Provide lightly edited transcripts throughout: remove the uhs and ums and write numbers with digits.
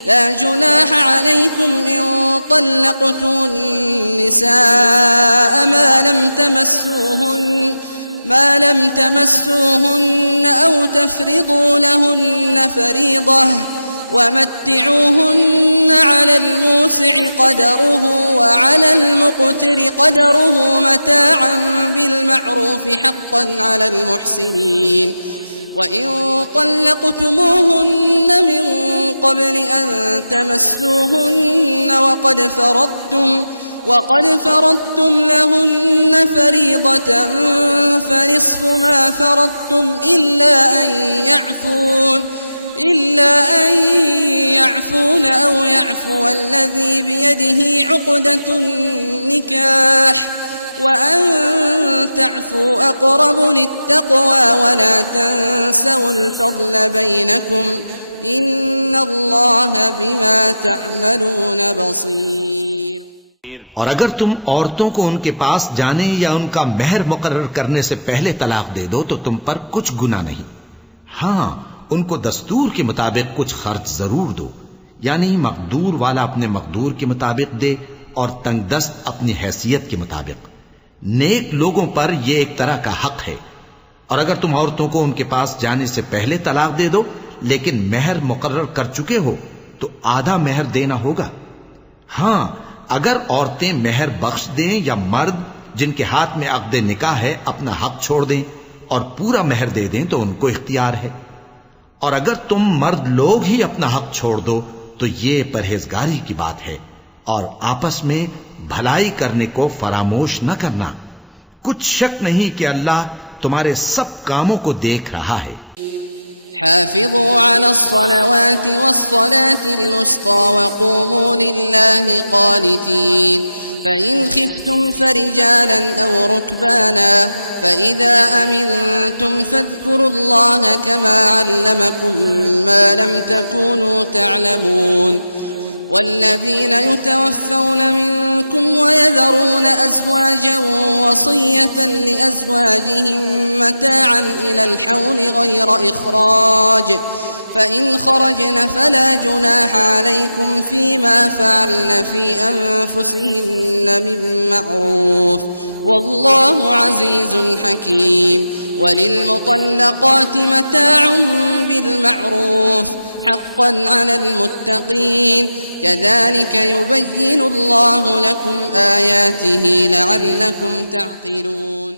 ला जुनाह अलैकुम इन तल्लक़्तुम निसाअ ما لم تمسوهن أو تفرضوا لهن فريضة ومتعوهن على الموسع قدره وعلى المقتر قدره متاعا بالمعروف حقا على المحسنين وإن طلقتموهن من قبل أن تمسوهن وقد فرضتم لهن فريضة فنصف ما فرضتم إلا أن يعفون أو يعفو الذي بيده عقدة النكاح وأن تعفوا أقرب للتقوى ولا تنسوا الفضل بينكم إن الله بما تعملون بصير। और अगर तुम औरतों को उनके पास जाने या उनका मेहर मुकर्रर करने से पहले तलाक दे दो तो तुम पर कुछ गुनाह नहीं। हां, उनको दस्तूर के मुताबिक कुछ खर्च जरूर दो, यानी मकदूर वाला अपने मकदूर के मुताबिक दे और तंगदस्त अपनी हैसियत के मुताबिक। नेक लोगों पर यह एक तरह का हक है। और अगर तुम औरतों को उनके पास जाने से पहले तलाक दे दो लेकिन मेहर मुकर्रर कर चुके हो तो आधा मेहर देना होगा। हां, अगर औरतें मेहर बख्श दें या मर्द जिनके हाथ में अक़्द निकाह है अपना हक छोड़ दें और पूरा मेहर दे दें तो उनको इख्तियार है। और अगर तुम मर्द लोग ही अपना हक छोड़ दो तो ये परहेजगारी की बात है और आपस में भलाई करने को फरामोश न करना। कुछ शक नहीं कि अल्लाह तुम्हारे सब कामों को देख रहा है। हाफ़िज़ू अलस्सलावाति वस्सलातिल वुस्ता वक़ूमू लिल्लाहि क़ानितीन फ़इन ख़िफ़्तुम फ़रिजालन अव रुकबाना फ़इज़ा अमिनतुम फ़ज़्कुरुल्लाह कमा अल्लमकुम मा लम तकूनू तअलमून والذين يتوفون منكم ويذرون أزواجا وصية لأزواجهم متاعا إلى الحول غير إخراج فإن خرجن فلا جناح عليكم فيما فعلن في أنفسهن من معروف والله عزيز حكيم وللمطلقات متاع بالمعروف حقا على المتقين كذلك يبين الله لكم آياته لعلكم تعقلون।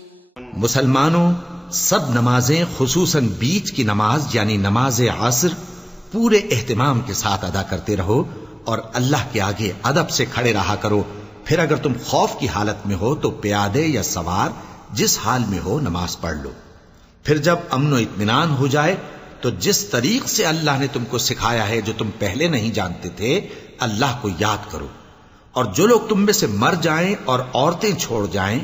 मुसलमानों, सब नमाजें खुसूसन बीच की नमाज यानी नमाज असर पूरे एहतिमाम के साथ अदा करते रहो और अल्लाह के आगे अदब से खड़े रहा करो। फिर अगर तुम खौफ की हालत में हो तो प्यादे या सवार जिस हाल में हो नमाज पढ़ लो। फिर जब अमन इत्मीनान हो जाए तो जिस तरीक से अल्लाह ने तुमको सिखाया है जो तुम पहले नहीं जानते थे, अल्लाह को याद करो। और जो लोग तुम में से मर जाएं और औरतें छोड़ जाएं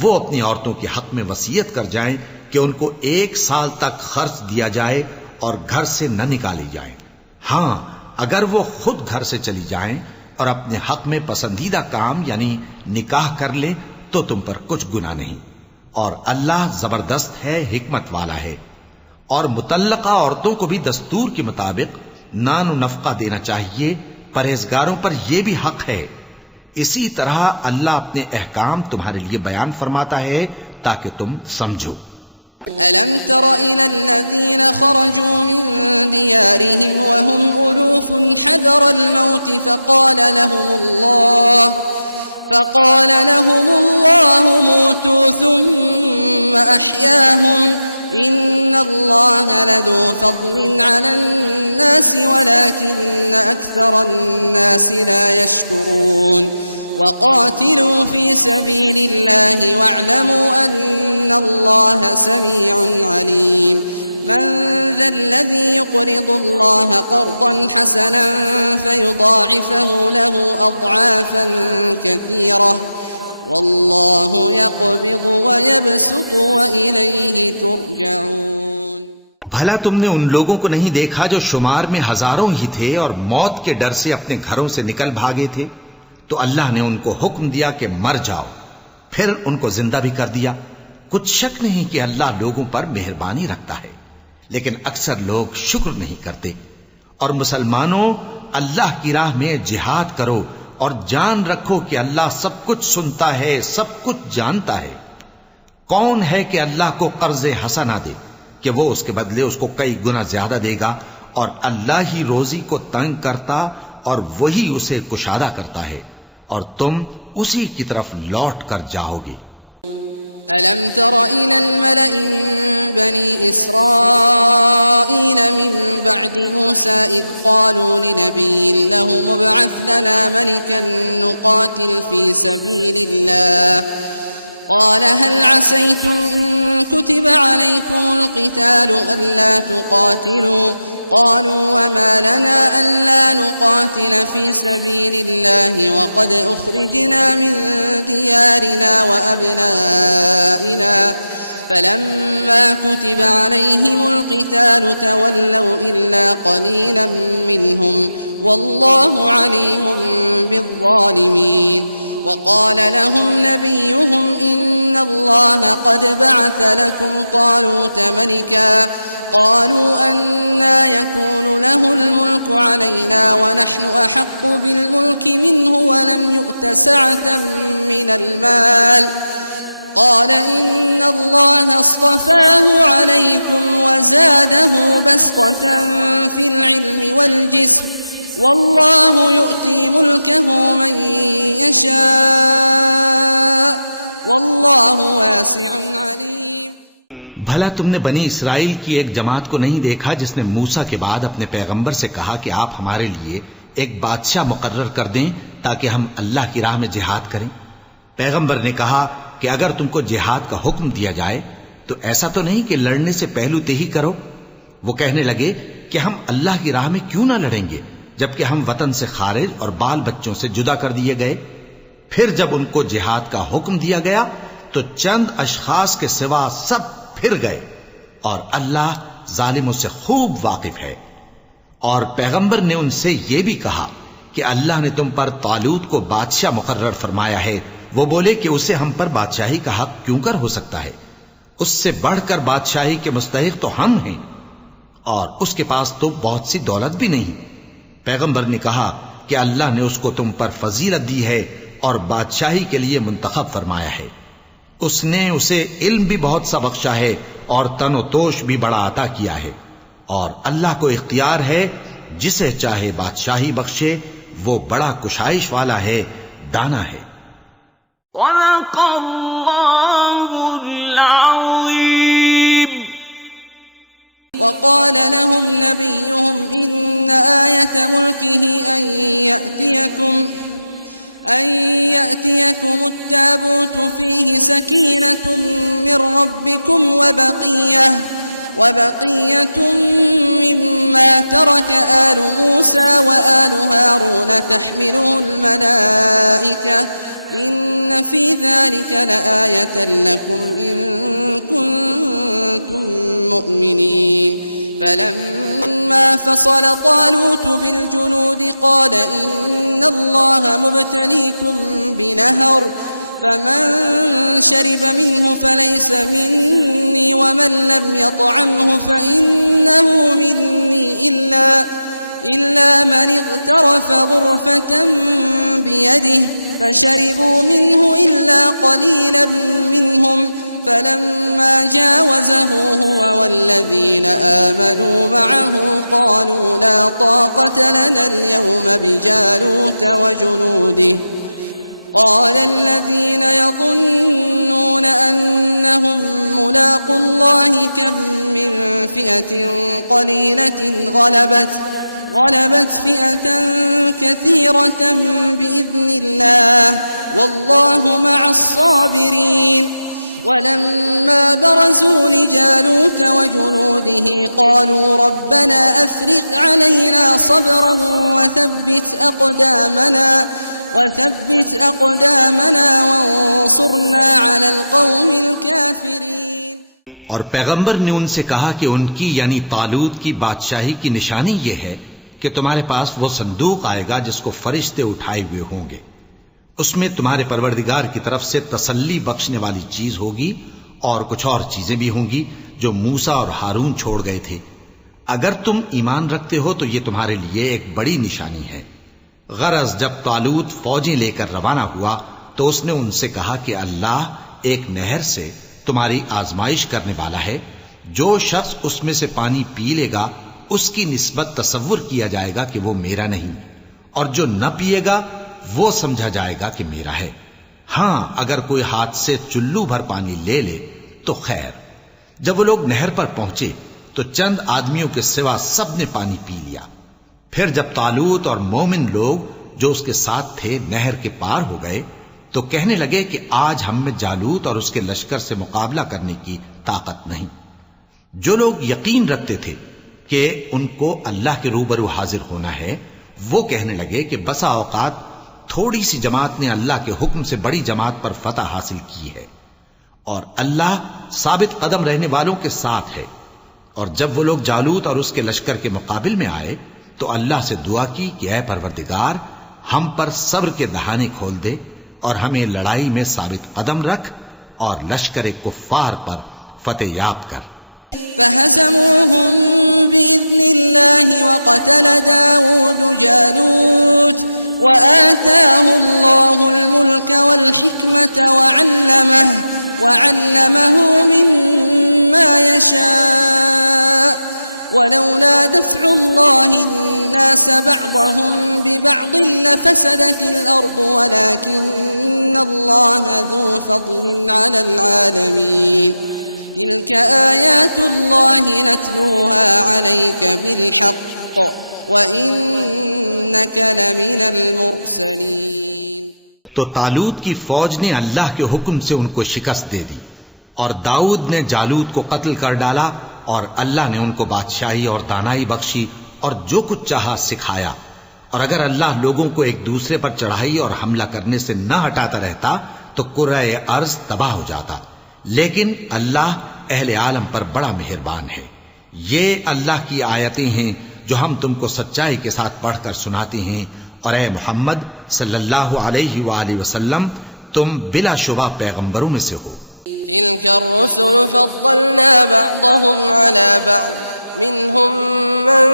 वो अपनी औरतों के हक में वसीयत कर जाएं कि उनको 1 साल तक खर्च दिया जाए और घर से न निकाली जाए। हां, अगर वो खुद घर से चली जाएं और अपने हक में पसंदीदा काम यानी निकाह कर लें तो तुम पर कुछ गुनाह नहीं। और अल्लाह जबरदस्त है, हिकमत वाला है। और मुतल्लका औरतों को भी दस्तूर के मुताबिक नान नफका देना चाहिए। परहेजगारों पर यह भी हक है। इसी तरह अल्लाह अपने अहकाम तुम्हारे लिए बयान फरमाता है ताकि तुम समझो। अलम तरा इलल्लज़ीना खरजू मिन दियारिहिम वहुम उलूफुन हज़रल मौत फक़ाल लहुमुल्लाहु मूतू सुम्मा अहयाहुम इन्नल्लाह लज़ू फ़ज़लिन अलन्नास वलाकिन्न अक्सरन्नास ला यश्कुरून वक़ातिलू फ़ी सबीलिल्लाहि वअलमू अन्नल्लाह समीउन अलीम मन ज़ल्लज़ी युक़रिदुल्लाह क़र्ज़न हसनन फ़युज़ाइफ़हु लहू अज़आफ़न कसीरह वल्लाहु यक़बिज़ु व यबसुतु व इलैहि तुरजऊन। भला तुमने उन लोगों को नहीं देखा जो शुमार में हजारों ही थे और मौत के डर से अपने घरों से निकल भागे थे? तो अल्लाह ने उनको हुक्म दिया कि मर जाओ, फिर उनको जिंदा भी कर दिया। कुछ शक नहीं कि अल्लाह लोगों पर मेहरबानी रखता है, लेकिन अक्सर लोग शुक्र नहीं करते। और मुसलमानों, अल्लाह की राह में जिहाद करो और जान रखो कि अल्लाह सब कुछ सुनता है, सब कुछ जानता है। कौन है कि अल्लाह को कर्ज हसना दे कि वो उसके बदले उसको कई गुना ज्यादा देगा, और अल्लाह ही रोजी को तंग करता और वही उसे कुशादा करता है, और तुम उसी की तरफ लौट कर जाओगे। अलम तर इलल मलइ मिन बनी इस्राईल मिन बअदि मूसा इज़ क़ालू लिनबिय्यिन लहु मुब्अथ लना मलिकन नुक़ातिल फ़ी सबीलिल्लाह क़ाल हल असैतुम इन कुतिब अलैकुमुल क़ितालु अल्ला तुक़ातिलू क़ालू वमा लना अल्ला नुक़ातिल फ़ी सबीलिल्लाहि वक़द उख़रिजना मिन दियारिना व अब्नाइना फलम्मा कुतिब अलैहिमुल क़ितालु तवल्लौ इल्ला क़लीलन मिनहुम वल्लाहु अलीमुम बिज़्ज़ालिमीन। वक़ाल लहुम नबियुहुम इन्नल्लाह क़द बअथ लकुम तालूत मलिका क़ालू अन्ना यकूनु लहुल मुल्कु अलैना वनहनु अहक्कु बिल्मुल्कि मिन्हु वलम युअत सअतन मिनल माल क़ाल इन्नल्लाह अस्तफ़ाहु अलैकुम वज़ादहु बस्ततन फ़िल इल्मि वल जिस्म वल्लाहु युअती मुल्कहु मन यशा वल्लाहु वासिउन अलीम। भला तुमने बनी इसराइल की एक जमात को नहीं देखा जिसने मूसा के बाद अपने पैगंबर से कहा कि आप हमारे लिए एक बादशाह मुकर्रर कर दें ताकि हम अल्लाह की राह में जिहाद करें। पैगंबर ने कहा कि अगर तुमको जिहाद का हुक्म दिया जाए तो ऐसा तो नहीं कि लड़ने से पहलू तेही करो। वो कहने लगे कि हम अल्लाह की राह में क्यों ना लड़ेंगे जबकि हम वतन से खारिज और बाल बच्चों से जुदा कर दिए गए। फिर जब उनको जिहाद का हुक्म दिया गया तो चंद अशखास के सिवा सब फिर गए, और अल्लाह जालिमों से खूब वाकिफ है। और पैगंबर ने उनसे यह भी कहा कि अल्लाह ने तुम पर तालूत को बादशाह मुकर्रर फरमाया है। वो बोले कि उसे हम पर बादशाही का हक क्यों कर हो सकता है, उससे बढ़कर बादशाही के मुस्तहिक तो हम हैं, और उसके पास तो बहुत सी दौलत भी नहीं। पैगंबर ने कहा कि अल्लाह ने उसको तुम पर फजीलत दी है और बादशाही के लिए मुंतखब फरमाया है। उसने उसे इल्म भी बहुत सा बख्शा है और तनो तोश भी बड़ा अता किया है, और अल्लाह को इख्तियार है जिसे चाहे बादशाही बख्शे, वो बड़ा कुशाइश वाला है, दाना है। वक़ाल लहुम नबियुहुम इन्न आयत मुल्किही अन यअतियकुम अत्ताबूत फ़ीहि सकीनतुम मिन रब्बिकुम व बक़िय्यतुम मिम्मा तरक आलु मूसा व आलु हारून तहमिलुहुल मलाइका इन्न फ़ी ज़ालिका लआयतन लकुम इन कुन्तुम मुमिनीन। फलम्मा फसल तालूत बिलजुनूद क़ाल इन्नल्लाह मुब्तलीकुम बिनहर फमन शरिब मिन्हु फलैस मिन्नी वमन लम यطعमहु फइन्नहु मिन्नी इल्ला मन इग़तरफ ग़ुरफ़तन बियदिहि فشربوا منه إلا قليلا منهم فلما جاوزه هو والذين آمنوا معه قالوا لا طاقة لنا اليوم بجالوت وجنوده قال الذين يظنون أنهم ملاقو الله كم من فئة قليلة غلبت فئة كثيرة بإذن الله والله مع الصابرين ولما برزوا لجالوت وجنوده قالوا ربنا أفرغ علينا صبرا وثبت أقدامنا وانصرنا على القوم الكافرين। और पैगंबर ने उनसे कहा कि उनकी यानी तालूत की बादशाही की निशानी यह है कि तुम्हारे पास वो संदूक आएगा जिसको फरिश्ते उठाए हुए होंगे। उसमें तुम्हारे परवरदिगार की तरफ से तसल्ली बख्शने वाली चीज होगी और कुछ और चीजें भी होंगी जो मूसा और हारून छोड़ गए थे। अगर तुम ईमान रखते हो तो ये तुम्हारे लिए एक बड़ी निशानी है। गरज जब तालूत फौजें लेकर रवाना हुआ तो उसने उनसे कहा कि अल्लाह एक नहर से तुम्हारी आजमाइश करने वाला है। जो शख्स उसमें से पानी पी लेगा उसकी निस्बत तसव्वुर किया जाएगा कि वो मेरा नहीं, और जो न पिएगा वो समझा जाएगा कि मेरा है। हां, अगर कोई हाथ से चुल्लू भर पानी ले ले तो खैर। जब वो लोग नहर पर पहुंचे तो चंद आदमियों के सिवा सबने पानी पी लिया। फिर जब तालूत और मोमिन लोग जो उसके साथ थे नहर के पार हो गए तो कहने लगे कि आज हम में जालूत और उसके लश्कर से मुकाबला करने की ताकत नहीं। जो लोग यकीन रखते थे कि उनको अल्लाह के रूबरू हाजिर होना है, वो कहने लगे कि बसा औकात थोड़ी सी जमात ने अल्लाह के हुक्म से बड़ी जमात पर फतह हासिल की है, और अल्लाह साबित कदम रहने वालों के साथ है। और जब वो लोग जालूत और उसके लश्कर के मुकाबिल में आए तो अल्लाह से दुआ की कि ऐ परवरदिगार, हम पर सब्र के दहाने खोल दे और हमें लड़ाई में साबित कदम रख और लश्कर कुफ्फार पर फतेह याब कर। फहज़मूहुम बिइज़्निल्लाहि वक़तल दाऊद जालूत वआताहुल्लाहुल मुल्क वल हिकमत वअल्लमहु मिम्मा यशा वलौला दफ़्उल्लाहि अन्नास बअदहुम बिबअद लफ़सदतिल अर्दु वलाकिन्नल्लाह ज़ू फ़ज़लिन अलल आलमीन। तिल्क आयातुल्लाहि नत्लूहा अलैक बिलहक़्क़ व इन्नक लमिनल मुरसलीन। तो तालूत की फौज ने अल्लाह के हुक्म से उनको शिकस्त दे दी और दाऊद ने जालूत को कत्ल कर डाला, और अल्लाह ने उनको बादशाही और दानाई बख्शी और जो कुछ चाहा सिखाया। और अगर अल्लाह लोगों को एक दूसरे पर चढ़ाई और हमला करने से न हटाता रहता तो कुर्रे अर्ज तबाह हो जाता। लेकिन अल्लाह अहले आलम पर बड़ा मेहरबान है। ये अल्लाह की आयतें हैं जो हम तुमको सच्चाई के साथ पढ़कर सुनाते हैं, और ए मोहम्मद सल्लल्लाहु अलैहि वालैहि वसल्लम, तुम बिलाशुबा पैगंबरों में से हो। तिल्कर रुसुल फद्दलना बअदहुम अला बअद मिनहुम मन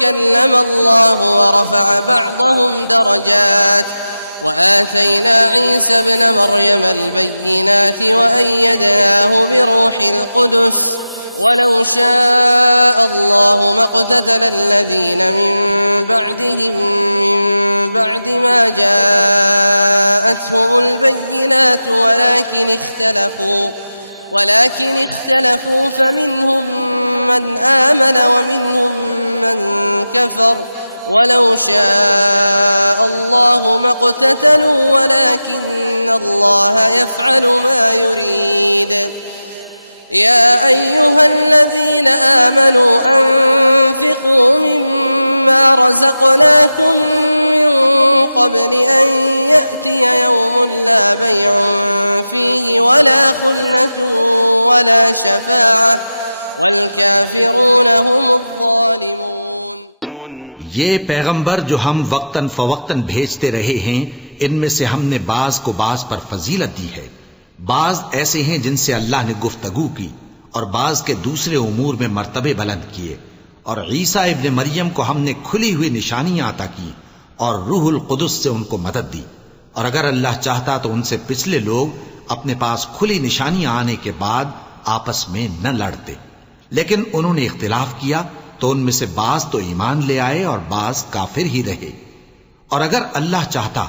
कल्लम अल्लाह व रफ़अ बअदहुम दरजात वआतैना ईसा इब्न मर्यम अल-बय्यिनात वअय्यदनाहु बिरूहिल कुदस वलौ शाअ अल्लाहु मक़ततल अल्लज़ीन मिन बअदिहिम मिन बअदि मा जाअतहुमुल बय्यिनात वलाकिन इख्तलफू फमिनहुम मन आमन वमिनहुम मन कफर वलौ शाअ अल्लाहु मक़ततलू वलाकिन्न अल्लाह यफ़अलु मा युरीद। या अय्युहल्लज़ीन आमनू अन्फ़िक़ू मिम्मा रज़क़नाकुम मिन क़ब्लि अन यअतिय यौमुन ला बैउन फ़ीहि वला ख़ुल्लतुन वला शफ़ाअह वल-काफ़िरून हुमुज़-ज़ालिमून। ये पैगंबर जो हम वक्तन फवक्तन भेजते रहे हैं, इनमें से हमने बाज को बाज पर फजीलत दी है। बाज ऐसे हैं जिनसे अल्लाह ने गुफ्तगू की, और बाज के दूसरे उमूर में मर्तबे बुलंद किए। और ईसा इब्न मरियम को हमने खुली हुई निशानियां अता की और रूहुल कुदस से उनको मदद दी। और अगर अल्लाह चाहता तो उनसे पिछले लोग अपने पास खुली निशानियां आने के बाद आपस में न लड़ते, लेकिन उन्होंने इख्तिलाफ किया तो उनमें से बाज तो ईमान ले आए और बाज काफिर ही रहे। और अगर अल्लाह चाहता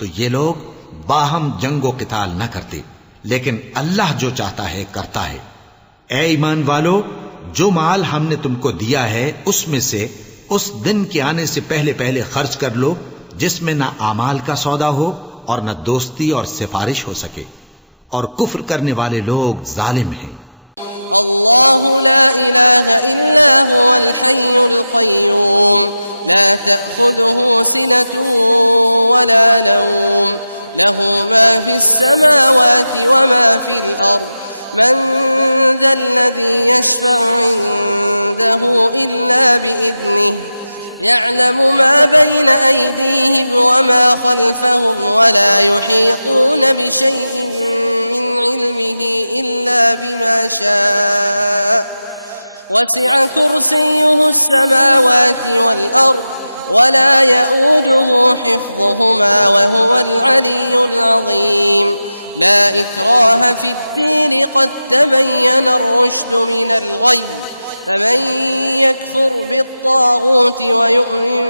तो ये लोग बाहम जंगो किताल न करते, लेकिन अल्लाह जो चाहता है करता है। ए ईमान वालो, जो माल हमने तुमको दिया है उसमें से उस दिन के आने से पहले पहले खर्च कर लो जिसमें न आमाल का सौदा हो और न दोस्ती और सिफारिश हो सके, और कुफ्र करने वाले लोग जालिम हैं। अल्लाहु ला इलाहा इल्ला हुवल हय्युल क़य्यूम ला तअख़ुज़ुहु सिनतुन वला नौम लहू मा फ़िस समावाति व मा फ़िल अर्ज़ मन ज़ल्लज़ी यशफ़अु इन्दहु इल्ला बिइज़्निहि यअलमु मा बैन अयदीहिम व मा ख़ल्फ़हुम वला युहीतून बिशैइन मिन इल्मिहि इल्ला बिमा शाअ वसिअ कुर्सियुहु अस्समावाति वल अर्द वला यऊदुहु हिफ्ज़ुहुमा वहुवल अलियुल अज़ीम। ला इक्राह फिद्दीन क़द तबय्यन अर्रुश्द मिनल गय्य फमन यकफुर बित्तागूत वयु'मिन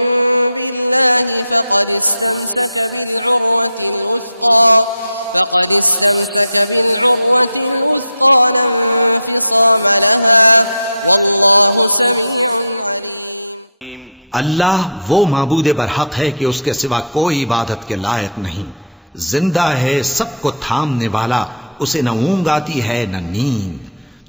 बिल्लाहि फक़द इस्तमसक बिलउर्वतिल वुस्क़ा ला इंफ़िसाम लहा वल्लाहु समीउन अलीम। अल्लाह वो माबूद बरहक है कि उसके सिवा कोई इबादत के लायक नहीं। जिंदा है, सबको थामने वाला, उसे न ऊंघ आती है न नींद।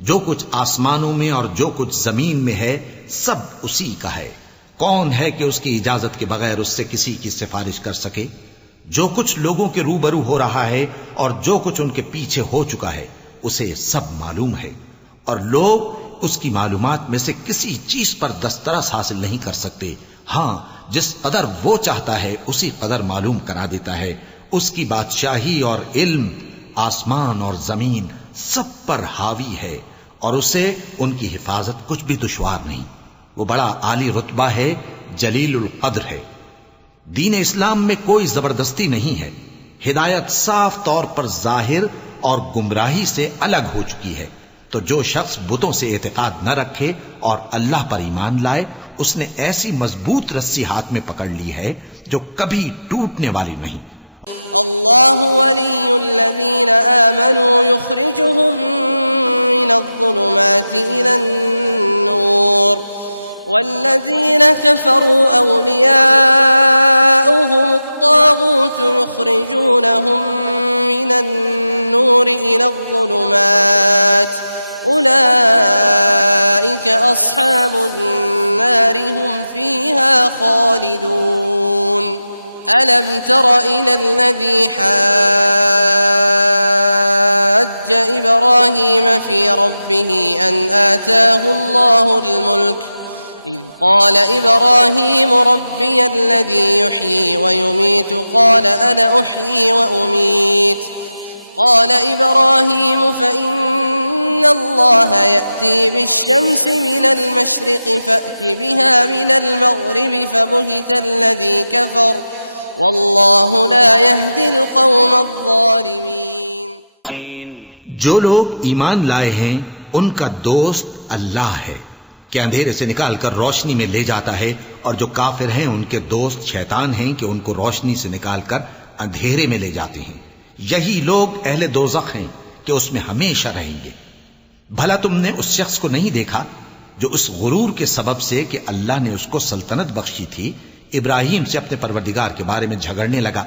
जो कुछ आसमानों में और जो कुछ जमीन में है सब उसी का है। कौन है कि उसकी इजाजत के बगैर उससे किसी की सिफारिश कर सके? जो कुछ लोगों के रूबरू हो रहा है और जो कुछ उनके पीछे हो चुका है उसे सब मालूम है, और लोग उसकी मालूमात में से किसी चीज पर दस्तरस हासिल नहीं कर सकते। हां, जिस कदर वो चाहता है उसी कदर मालूम करा देता है। उसकी बादशाही और इल्म आसमान और जमीन सब पर हावी है, और उसे उनकी हिफाजत कुछ भी दुश्वार नहीं। वो बड़ा आली रुतबा है, जलीलुल कद्र है। दीन इस्लाम में कोई जबरदस्ती नहीं है। हिदायत साफ तौर पर जाहिर और गुमराही से अलग हो चुकी है। तो जो शख्स बुतों से एतकाद न रखे और अल्लाह पर ईमान लाए, उसने ऐसी मजबूत रस्सी हाथ में पकड़ ली है जो कभी टूटने वाली नहीं। अल्लाहु वलियुल्लज़ीना आमनू युखरिजुहुम मिनज़्ज़ुलुमाति इलन्नूर वल्लज़ीना कफ़रू औलियाउहुमुत्तागूत युखरिजूनहुम मिनन्नूर इलज़्ज़ुलुमात उलाइक अस्हाबुन्नार हुम फीहा खालिदून। अलम तर इलल्लज़ी हज्ज इब्राहीम फी रब्बिही अन आताहु अल्लाहुल मुल्क इज़ क़ाल इब्राहीम रब्बियल्लज़ी युह्यी व युमीतु क़ाल अना उह्यी व उमीत क़ाल इब्राहीम फ़इन्न अल्लाह यअती बिश्शम्सि मिनल मशरिक़ि फ़अति बिहा मिनल मग़रिबि फ़बुहितल्लज़ी कफ़र वल्लाहु ला यहदिल क़ौमज़्ज़ालिमीन। जो लोग ईमान लाए हैं उनका दोस्त अल्लाह है कि अंधेरे से निकालकर रोशनी में ले जाता है, और जो काफिर हैं उनके दोस्त शैतान हैं कि उनको रोशनी से निकालकर अंधेरे में ले जाते हैं। यही लोग अहले दोज़ख हैं कि उसमें हमेशा रहेंगे। भला तुमने उस शख्स को नहीं देखा जो उस गुरूर के सबब से कि अल्लाह ने उसको सल्तनत बख्शी थी, इब्राहिम से अपने परवरदिगार के बारे में झगड़ने लगा।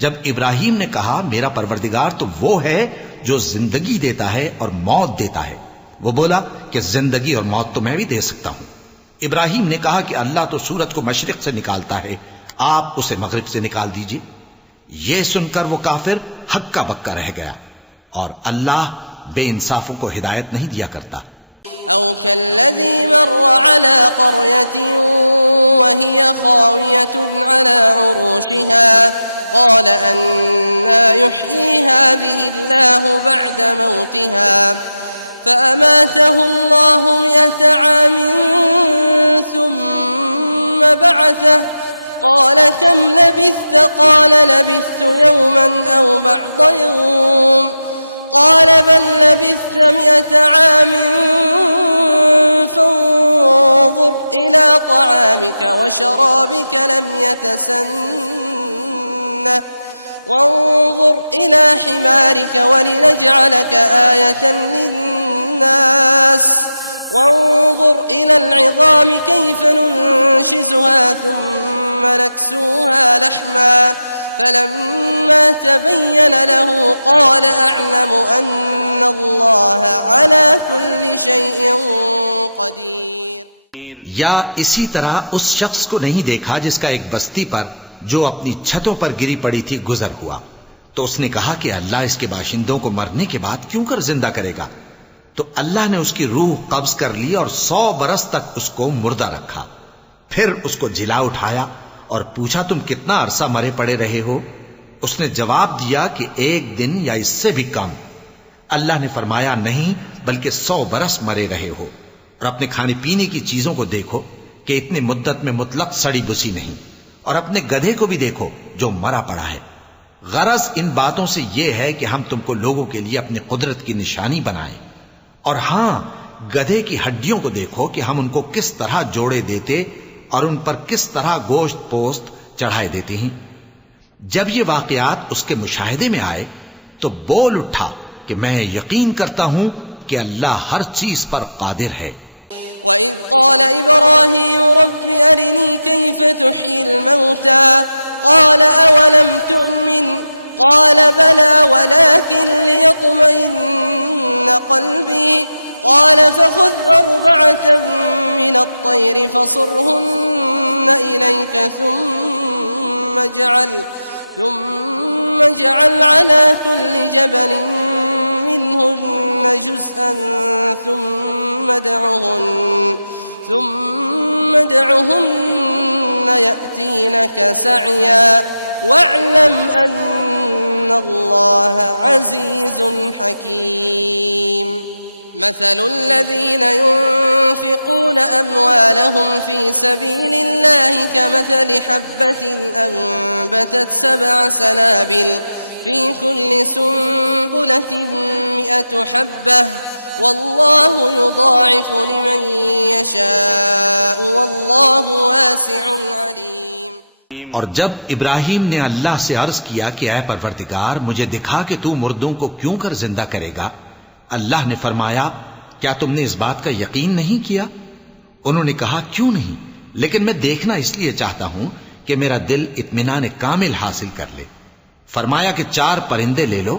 जब इब्राहिम ने कहा मेरा परवरदिगार तो वो है जो जिंदगी देता है और मौत देता है, वो बोला कि जिंदगी और मौत तो मैं भी दे सकता हूं। इब्राहिम ने कहा कि अल्लाह तो सूरज को मशरिक से निकालता है, आप उसे मगरिब से निकाल दीजिए। यह सुनकर वो काफिर हक्का बक्का रह गया, और अल्लाह बेइंसाफों को हिदायत नहीं दिया करता। औ कल्लज़ी मर्र अला क़र्यतिन वहिय ख़ावियतुन अला उरूशिहा क़ाल अन्ना युह्यी हाज़िहिल्लाहु बअद मौतिहा फ़अमातहु अल्लाहु मिअत आमिन सुम्म बअसह क़ाल कम लबिस्थ क़ाल लबिस्थु यौमन औ बअद यौम क़ाल बल लबिस्थ मिअत आमिन फ़न्ज़ुर इला तआमिक व शराबिक लम यतसन्नह वन्ज़ुर इला हिमारिक वलिनजअलक आयतन लिन्नास वन्ज़ुर इलल इज़ामि कैफ़ नुनशिज़ुहा थुम्म नक्सूहा लहमा फलम्मा तबय्यन लहु क़ाल अअलमु अन्न अल्लाह अला कुल्लि शैइन क़दीर। या इसी तरह उस शख्स को नहीं देखा जिसका एक बस्ती पर जो अपनी छतों पर गिरी पड़ी थी गुजर हुआ, तो उसने कहा कि अल्लाह इसके बाशिंदों को मरने के बाद क्यों कर जिंदा करेगा। तो अल्लाह ने उसकी रूह कब्ज कर ली और 100 बरस तक उसको मुर्दा रखा। फिर उसको जिला उठाया और पूछा तुम कितना अरसा मरे पड़े रहे हो। उसने जवाब दिया कि 1 दिन या इससे भी कम। अल्लाह ने फरमाया नहीं, बल्कि 100 बरस मरे रहे हो। और अपने खाने पीने की चीजों को देखो कि इतनी मुद्दत में मुतलक सड़ी बुसी नहीं, और अपने गधे को भी देखो जो मरा पड़ा है। गरज इन बातों से यह है कि हम तुमको लोगों के लिए अपनी कुदरत की निशानी बनाएं। और हां, गधे की हड्डियों को देखो कि हम उनको किस तरह जोड़े देते और उन पर किस तरह गोश्त पोस्त चढ़ाए देते हैं। जब ये वाकयात उसके मुशाहिदे में आए तो बोल उठा कि मैं यकीन करता हूं कि अल्लाह हर चीज पर कादिर है। وإذ قال إبراهيم رب أرني كيف تحيي الموتى قال أولم تؤمن قال بلى ولكن ليطمئن قلبي قال فخذ 4 من الطير فصرهن إليك ثم اجعل على كل جبل منهن جزءا ثم ادعهن يأتينك سعيا واعلم أن الله عزيز حكيم مثل الذين ينفقون أموالهم في سبيل الله كمثل حبة أنبتت 7 سنابل في كل سنبلة 100 حبة والله يضاعف لمن يشاء والله واسع عليم। और जब इब्राहिम ने अल्लाह से अर्ज किया कि ऐ परवरदिगार, मुझे दिखा कि तू मुर्दों को क्यों कर जिंदा करेगा, अल्लाह ने फरमाया, क्या तुमने इस बात का यकीन नहीं किया? उन्होंने कहा, क्यों नहीं, लेकिन मैं देखना इसलिए चाहता हूं कि मेरा दिल इत्मीनान कामिल हासिल कर ले। फरमाया कि 4 परिंदे ले लो,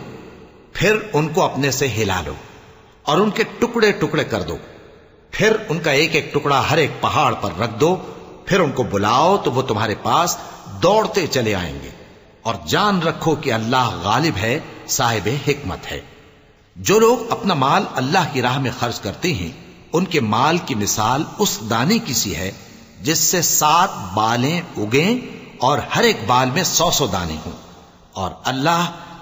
फिर उनको अपने से हिला लो और उनके टुकड़े टुकड़े कर दो, फिर उनका एक एक टुकड़ा हर एक पहाड़ पर रख दो, फिर उनको बुलाओ तो वो तुम्हारे पास दौड़ते चले आएंगे। और जान रखो कि अल्लाह गालिब है, साहिब हिकमत है। जो लोग अपना माल अल्लाह की राह में खर्च करते हैं, उनके माल की मिसाल उस दाने की सी है जिससे 7 बालें उगें और हर एक बाल में 100 दाने हों। और अल्लाह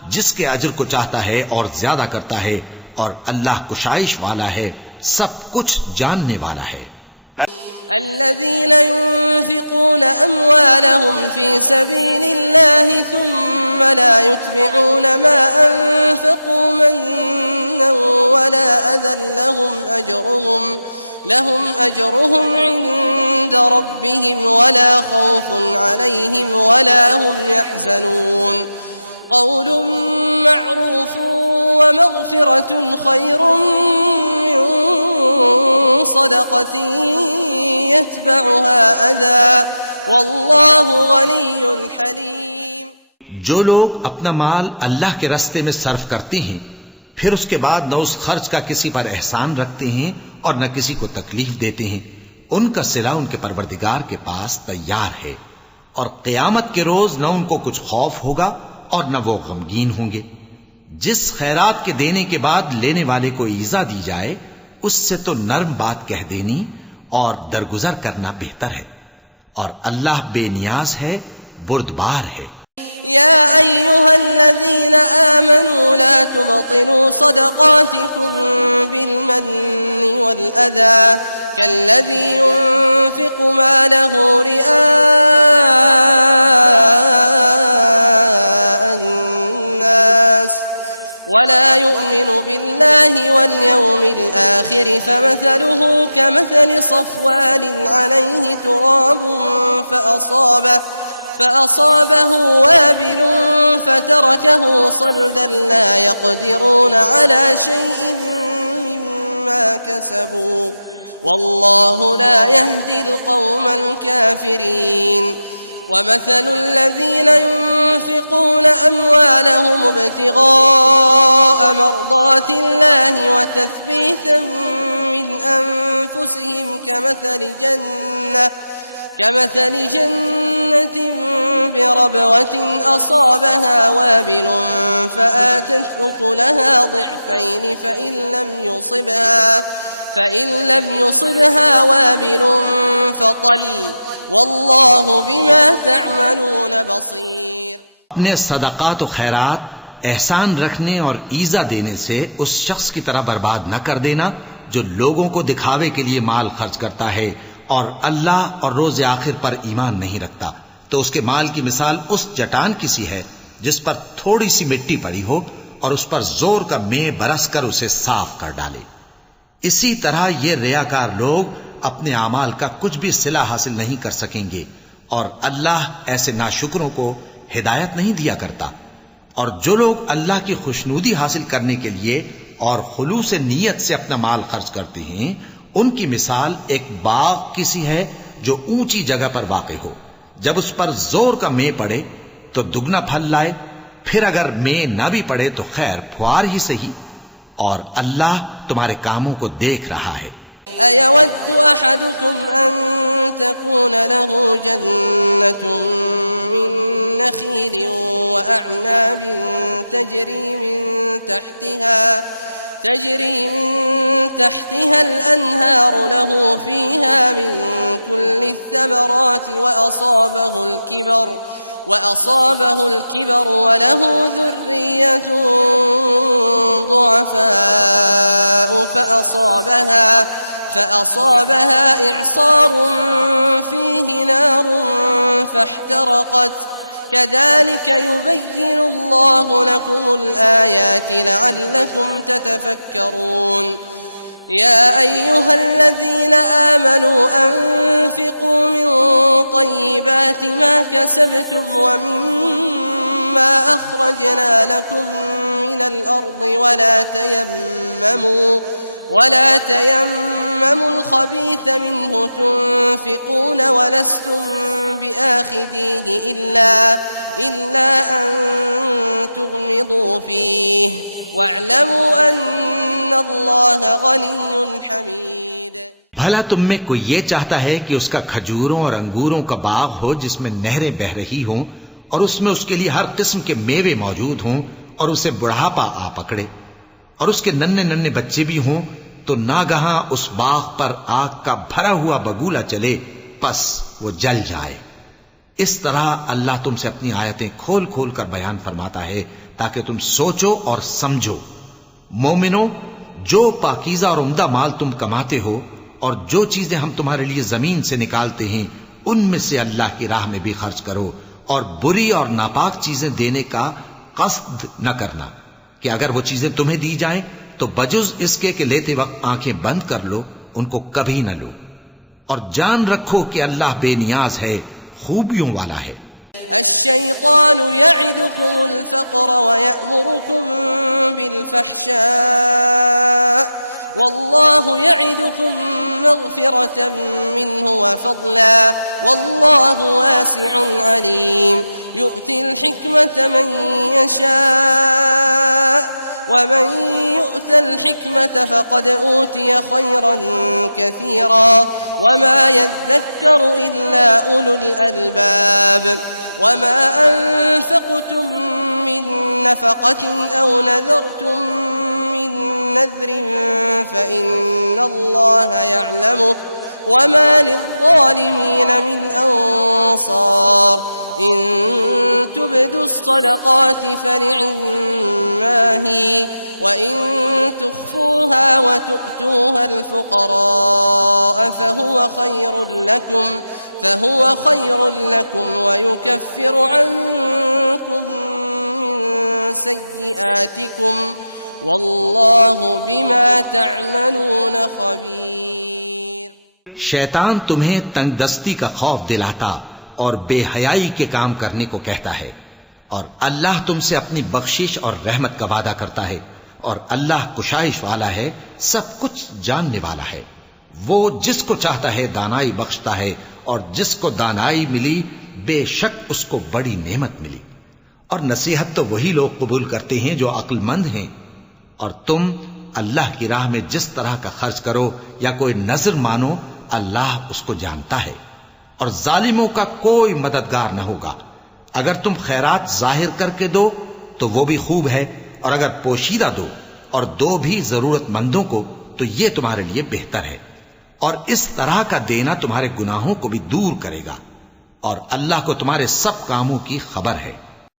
जिसके अजर को चाहता है और ज्यादा करता है, और अल्लाह कुशाइश वाला है, सब कुछ जानने वाला है। الذين ينفقون أموالهم في سبيل الله ثم لا يتبعون ما أنفقوا منا ولا أذى لهم أجرهم عند ربهم ولا خوف عليهم ولا هم يحزنون قول معروف ومغفرة خير من صدقة يتبعها أذى والله غني حليم। जो लोग अपना माल अल्लाह के रास्ते में सर्फ करते हैं, फिर उसके बाद न उस खर्च का किसी पर एहसान रखते हैं और न किसी को तकलीफ देते हैं, उनका सिला उनके परवरदिगार के पास तैयार है। और क़यामत के रोज न उनको कुछ खौफ होगा और न वो गमगीन होंगे। जिस खैरात के देने के बाद लेने वाले को ईजा दी जाए, उससे तो नर्म बात कह देनी और दरगुजर करना बेहतर है। और अल्लाह बेनियाज है, बुर्दबार है। يا أيها الذين آمنوا لا تبطلوا صدقاتكم بالمن والأذى كالذي ينفق ماله رئاء الناس ولا يؤمن بالله واليوم الآخر فمثله كمثل صفوان عليه تراب فأصابه وابل فتركه صلدا لا يقدرون على شيء مما كسبوا والله لا يهدي القوم الكافرين ومثل الذين ينفقون أموالهم ابتغاء مرضات الله وتثبيتا من أنفسهم كمثل جنة بربوة أصابها وابل فآتت أكلها ضعفين فإن لم يصبها وابل فطل والله بما تعملون بصير। अपने सदकात और खैरात एहसान रखने और ईजा देने से उस शख्स की तरह बर्बाद न कर देना जो लोगों को दिखावे के लिए माल खर्च करता है और अल्लाह और रोज आखिर पर ईमान नहीं रखता, तो उसके माल की मिसाल उस चट्टान की सी है जिस पर थोड़ी सी मिट्टी पड़ी हो और उस पर जोर का मेंह बरस कर उसे साफ कर डाले। इसी तरह ये रियाकार लोग अपने आमाल का कुछ भी सिला हासिल नहीं कर सकेंगे और अल्लाह ऐसे नाशुकरों को हिदायत नहीं दिया करता। और जो लोग अल्लाह की खुशनूदी हासिल करने के लिए और खुलूस नीयत से अपना माल खर्च करते हैं, उनकी मिसाल एक बाग की सी है जो ऊंची जगह पर वाक़ हो। जब उस पर जोर का मेंह पड़े तो दुगना फल लाए, फिर अगर मेंह न भी पड़े तो खैर फुआर ही सही, और अल्लाह तुम्हारे कामों को देख रहा है। अयवद्दु अहदुकुम अन तकून लहू जन्नतुन मिन नखीलिन व अअनाबिन तजरी मिन तहतिहा अल-अनहार लहू फीहा मिन कुल्लि अथ-थमरात وأصابه الكبر وله ذرية ضعفاء فأصابها إعصار فيه نار فاحترقت كذلك يبين الله لكم الآيات لعلكم تتفكرون يا أيها الذين آمنوا أنفقوا من طيبات ما كسبتم ومما أخرجنا لكم من الأرض ولا تيمموا الخبيث منه تنفقون ولستم بآخذيه إلا أن تغمضوا فيه واعلموا أن الله غني حميد। भला तुम में कोई ये चाहता है कि उसका खजूरों और अंगूरों का बाग हो जिसमें नहरें बह रही हों और उसमें उसके लिए हर किस्म के मेवे मौजूद हों और उसे बुढ़ापा आ पकड़े और उसके नन्हे नन्हे बच्चे भी हों, तो नागहां उस बाग पर आग का भरा हुआ बगूला चले, बस वो जल जाए। इस तरह अल्लाह तुमसे अपनी आयतें खोल खोल कर बयान फरमाता है ताकि तुम सोचो और समझो। मोमिनो, जो पाकीज़ा और उम्दा माल तुम कमाते हो और जो चीजें हम तुम्हारे लिए जमीन से निकालते हैं उनमें से अल्लाह की राह में भी खर्च करो और बुरी और नापाक चीजें देने का कस्द न करना कि अगर वो चीजें तुम्हें दी जाएं तो बजुज इसके कि लेते वक्त आंखें बंद कर लो, उनको कभी न लो। और जान रखो कि अल्लाह बेनियाज है, खूबियों वाला है। الشيطان يعدكم الفقر ويأمركم بالفحشاء والله يعدكم مغفرة منه وفضلا والله واسع عليم يؤتي الحكمة من يشاء ومن يؤت الحكمة فقد أوتي خيرا كثيرا وما يذكر إلا أولو الألباب وما أنفقتم من نفقة أو نذرتم من نذر فإن الله يعلمه وما للظالمين من أنصار إن تبدوا الصدقات فنعما هي وإن تخفوها وتؤتوها الفقراء فهو خير لكم ويكفر عنكم من سيئاتكم والله بما تعملون خبير। शैतान तुम्हें तंगदस्ती का खौफ दिलाता और बेहयाई के काम करने को कहता है, और अल्लाह तुमसे अपनी बख्शिश और रहमत का वादा करता है, और अल्लाह कुशाइश वाला है, सब कुछ जानने वाला है। वो जिसको चाहता है दानाई बख्शता है, और जिसको दानाई मिली बेशक उसको बड़ी नेमत मिली। और नसीहत तो वही लोग कबूल करते हैं जो अक्लमंद हैं। और तुम अल्लाह की राह में जिस तरह का खर्च करो या कोई नजर मानो, अल्लाह उसको जानता है, और जालिमों का कोई मददगार न होगा। अगर तुम खैरात जाहिर करके दो तो वो भी खूब है, और अगर पोशीदा दो और दो भी जरूरतमंदों को तो ये तुम्हारे लिए बेहतर है। और इस तरह का देना तुम्हारे गुनाहों को भी दूर करेगा, और अल्लाह को तुम्हारे सब कामों की खबर है।